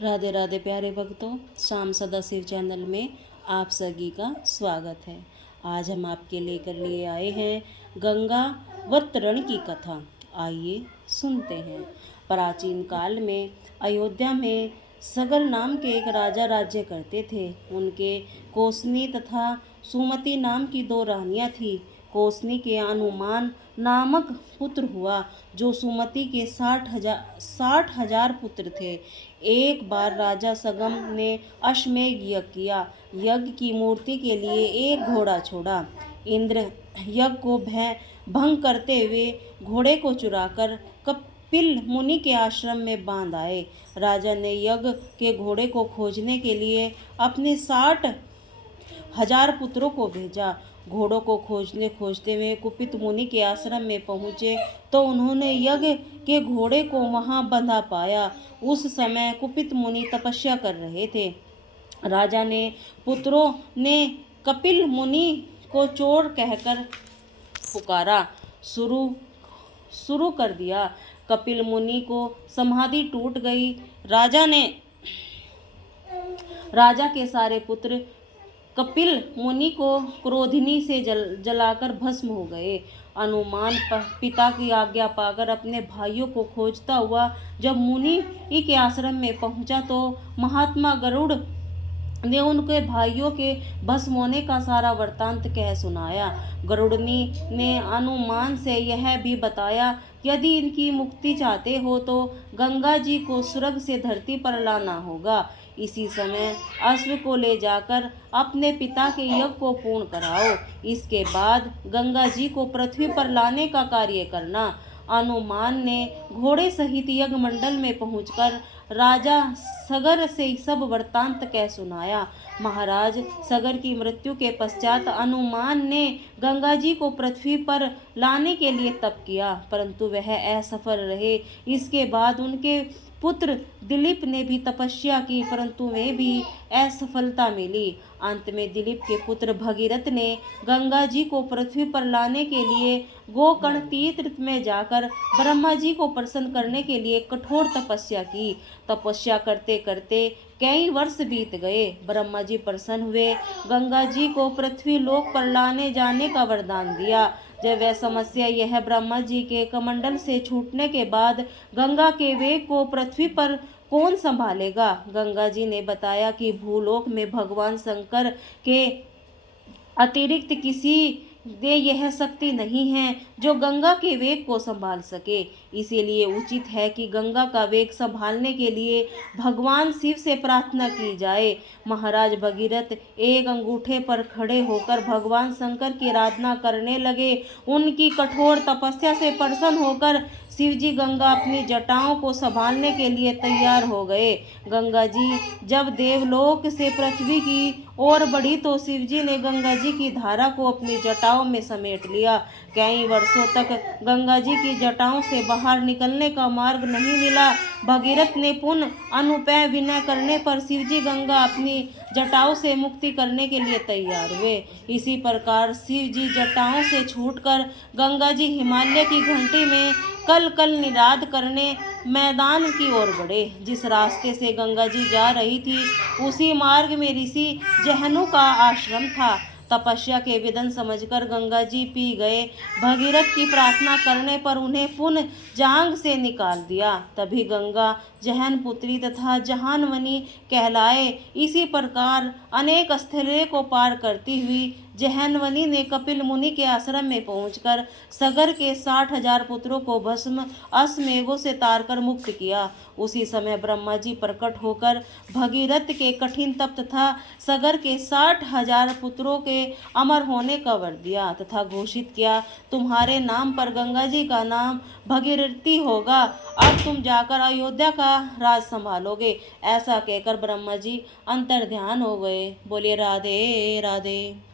राधे राधे प्यारे भक्तों, शाम सदाशिव चैनल में आप सभी का स्वागत है। आज हम आपके लेकर लिए आए हैं गंगा व तरण की कथा। आइए सुनते हैं। प्राचीन काल में अयोध्या में सगर नाम के एक राजा राज्य करते थे। उनके कोसनी तथा सुमति नाम की दो रानियां थीं। कोसनी के अनुमान नामक पुत्र हुआ, जो सुमति के 60,000 पुत्र थे। एक बार राजा सगम ने अश्वमेध यज्ञ किया। यज्ञ की मूर्ति के लिए एक घोड़ा छोड़ा। इंद्र यज्ञ को भंग करते हुए घोड़े को चुराकर कपिल मुनि के आश्रम में बांध आए। राजा ने यज्ञ के घोड़े को खोजने के लिए अपने 60,000 पुत्रों को भेजा। घोड़ों को खोजते हुए कुपित मुनि के आश्रम में पहुँचे तो उन्होंने यज्ञ के घोड़े को वहां बंधा पाया। उस समय कुपित मुनि तपस्या कर रहे थे। राजा ने पुत्रों ने कपिल मुनि को चोर कहकर पुकारा शुरू कर दिया। कपिल मुनि को समाधि टूट गई। राजा के सारे पुत्र कपिल मुनि को क्रोधिनी से जलाकर भस्म हो गए। अनुमान पिता की आज्ञा पाकर अपने भाइयों को खोजता हुआ जब मुनि के आश्रम में पहुंचा तो महात्मा गरुड़ ने उनके भाइयों के भस्म होने का सारा वृत्तांत कह सुनाया। गरुड़नी ने अनुमान से यह भी बताया, यदि इनकी मुक्ति चाहते हो तो गंगा जी को स्वर्ग से धरती पर लाना होगा। इसी समय अश्व को ले जाकर अपने पिता के यज्ञ को पूर्ण कराओ। इसके बाद गंगा जी को पृथ्वी पर लाने का कार्य करना। अनुमान ने घोड़े सहित यज्ञ मंडल में पहुंचकर राजा सगर से सब वृत्तांत कह सुनाया। महाराज सगर की मृत्यु के पश्चात अनुमान ने गंगा जी को पृथ्वी पर लाने के लिए तप किया, परंतु वह असफल रहे। इसके बाद उनके पुत्र दिलीप ने भी तपस्या की, परंतु वे भी असफलता मिली। अंत में दिलीप के पुत्र भगीरथ ने गंगा जी को पृथ्वी पर लाने के लिए गोकर्ण तीर्थ में जाकर ब्रह्मा जी को प्रसन्न करने के लिए कठोर तपस्या की। तपस्या करते करते कई वर्ष बीत गए। ब्रह्मा जी प्रसन्न हुए, गंगा जी को पृथ्वी लोक पर लाने जाने का वरदान दिया। जब वह समस्या यह ब्रह्मा जी के कमंडल से छूटने के बाद गंगा के वेग को पृथ्वी पर कौन संभालेगा। गंगा जी ने बताया कि भूलोक में भगवान शंकर के अतिरिक्त किसी में यह शक्ति नहीं है जो गंगा के वेग को संभाल सके। इसीलिए उचित है कि गंगा का वेग संभालने के लिए भगवान शिव से प्रार्थना की जाए। महाराज भगीरथ एक अंगूठे पर खड़े होकर भगवान शंकर की आराधना करने लगे। उनकी कठोर तपस्या से प्रसन्न होकर शिवजी गंगा अपनी जटाओं को संभालने के लिए तैयार हो गए। गंगा जी जब देवलोक से पृथ्वी की ओर बढ़ी तो शिवजी ने गंगा जी की धारा को अपनी जटाओं में समेट लिया। कई वर्षों तक गंगा जी की जटाओं से बाहर निकलने का मार्ग नहीं मिला। भगीरथ ने पुनः अनुपय विनय करने पर शिवजी गंगा अपनी जटाओं से मुक्ति करने के लिए तैयार हुए। इसी प्रकार शिवजी जटाओं से छूटकर गंगा जी हिमालय की घंटी में कल निराद करने मैदान की ओर बढ़े। जिस रास्ते से गंगा जी जा रही थी उसी मार्ग में ऋषि जहनु का आश्रम था। तपस्या के विधन समझकर गंगा जी पी गए। भगीरथ की प्रार्थना करने पर उन्हें पुनः जांग से निकाल दिया। तभी गंगा जहन पुत्री तथा जहानवनी कहलाए। इसी प्रकार अनेक स्थलों को पार करती हुई जहनवनी ने कपिल मुनि के आश्रम में पहुंचकर सगर के 60,000 पुत्रों को भस्म अश्वमेघों से तारकर मुक्त किया। उसी समय ब्रह्मा जी प्रकट होकर भगीरथ के कठिन तप तथा सगर के 60,000 पुत्रों के अमर होने का वर दिया तथा घोषित किया, तुम्हारे नाम पर गंगा जी का नाम भगीरथी होगा। अब तुम जाकर अयोध्या का राज संभालोगे। ऐसा कहकर ब्रह्मा जी अंतर्ध्यान हो गए। बोलिए राधे राधे।